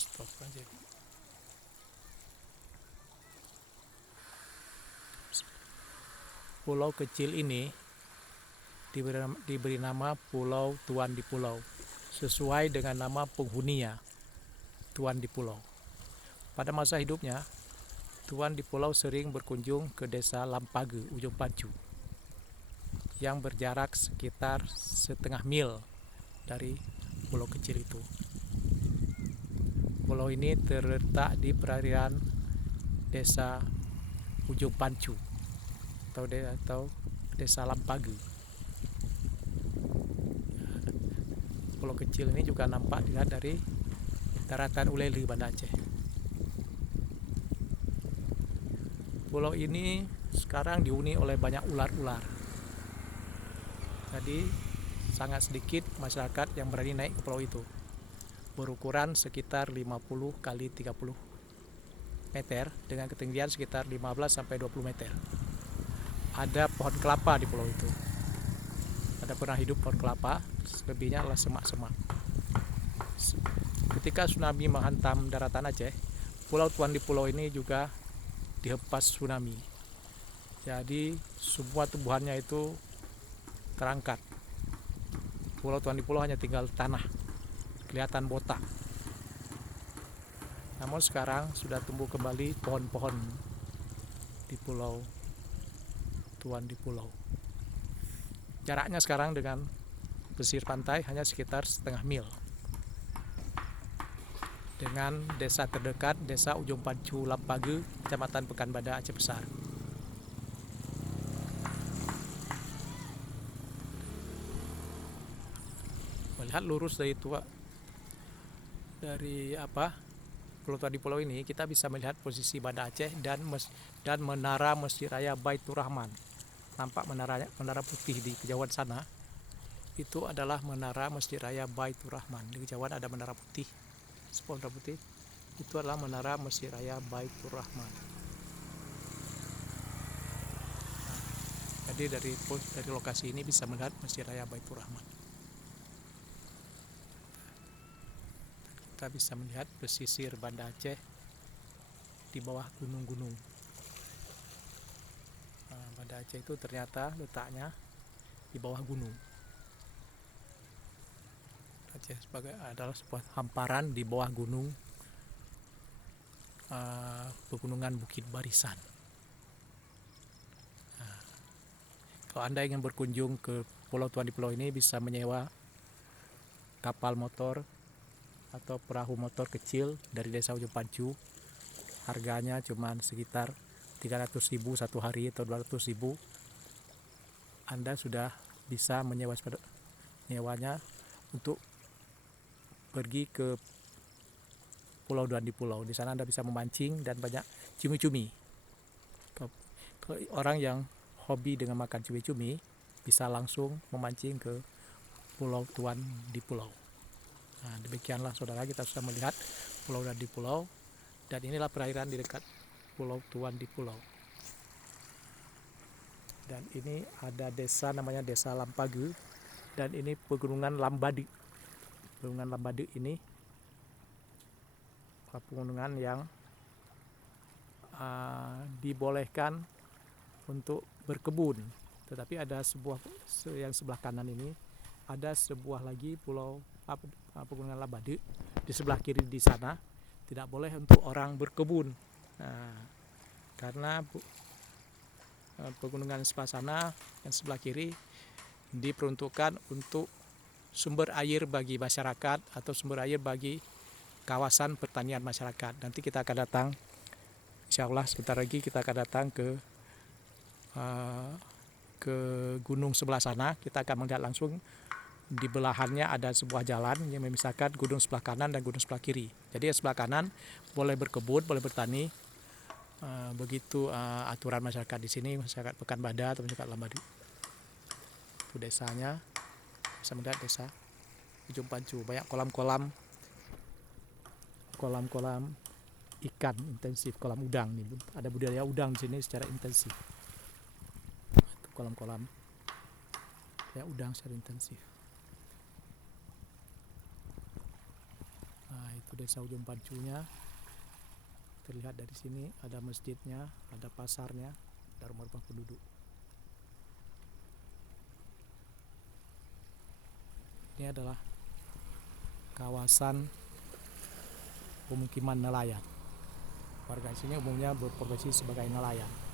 Astagfirullahaladzim. Pulau kecil ini diberi nama Pulau Tuan di Pulau, sesuai dengan nama penghuninya, Tuan di Pulau. Pada masa hidupnya, Tuan di Pulau sering berkunjung ke desa Lampage, Ujung Pancu, yang berjarak sekitar setengah mil dari pulau kecil itu. Pulau ini terletak di perairan desa Ujung Pancu atau desa Lampage. Pulau kecil ini juga nampak dilihat dari daratan Ulele, Banda Aceh. Pulau ini sekarang dihuni oleh banyak ular-ular. Jadi sangat sedikit masyarakat yang berani naik ke pulau itu. Berukuran sekitar 50 kali 30 meter dengan ketinggian sekitar 15 sampai 20 meter. Ada pohon kelapa di pulau itu. Ada pernah hidup pohon kelapa, selebihnya adalah semak-semak. Ketika tsunami menghantam daratan Aceh, Pulau Tuan di Pulau ini juga dihempas tsunami. Jadi semua tumbuhannya itu terangkat. Pulau Tuan di Pulau hanya tinggal tanah, kelihatan botak. Namun sekarang sudah tumbuh kembali pohon-pohon di Pulau Tuan di Pulau. Jaraknya sekarang dengan pesisir pantai hanya sekitar setengah mil. Dengan desa terdekat, Desa Ujung Pancu Lampage, Kecamatan Pekanbadak, Aceh Besar. Melihat lurus dari Pulau Tuan di Pulau ini, kita bisa melihat posisi Banda Aceh dan menara Masjid Raya Baitur Rahman. Nampak menara putih di kejauhan sana. Itu adalah menara Masjid Raya Baitur Rahman. Di kejauhan ada menara putih, sebuah menara putih. Itu adalah menara Masjid Raya Baitur Rahman. Jadi dari lokasi ini bisa melihat Masjid Raya Baitur Rahman. Kita bisa melihat pesisir Banda Aceh di bawah gunung-gunung. Banda Aceh itu ternyata letaknya di bawah gunung. Aceh adalah sebuah hamparan di bawah gunung, pegunungan Bukit Barisan. Kalau Anda ingin berkunjung ke Pulau Tuan di Pulau ini, bisa menyewa kapal motor atau perahu motor kecil dari Desa Ujung Pancu. Harganya cuma sekitar 300.000 satu hari atau 200.000. Anda sudah bisa menyewanya untuk pergi ke Pulau Tuan di Pulau. Di sana Anda bisa memancing dan banyak cumi-cumi. Orang yang hobi dengan makan cumi-cumi bisa langsung memancing ke Pulau Tuan di Pulau. Nah, demikianlah saudara, kita sudah melihat Pulau Tuan di Pulau, dan inilah perairan di dekat Pulau Tuan di Pulau. Dan ini ada desa namanya Desa Lampage, dan ini pegunungan Lambade. Pegunungan Lambade ini pegunungan yang dibolehkan untuk berkebun, tetapi ada yang sebelah kanan ini ada sebuah lagi pegunungan Lambade di sebelah kiri di sana tidak boleh untuk orang berkebun. Nah, karena pegunungan sebelah sana yang sebelah kiri diperuntukkan untuk sumber air bagi masyarakat atau sumber air bagi kawasan pertanian masyarakat. Nanti kita akan datang, insya Allah sebentar lagi kita akan datang ke gunung sebelah sana. Kita akan melihat langsung di belahannya ada sebuah jalan yang memisahkan gunung sebelah kanan dan gunung sebelah kiri. Jadi sebelah kanan boleh berkebun, boleh bertani. Begitu aturan masyarakat di sini, masyarakat Pekanbadak atau masyarakat Lambade. Itu desanya, bisa melihat desa Ujung Pancu. Banyak kolam-kolam ikan intensif, kolam udang nih. Ada budidaya udang di sini secara intensif. Itu kolam-kolam ya udang secara intensif. Nah, itu Itu desa Ujung Pancunya. Terlihat dari sini ada masjidnya, ada pasarnya, ada rumah-rumah penduduk. Ini adalah kawasan pemukiman nelayan. Warga sini umumnya berprofesi sebagai nelayan.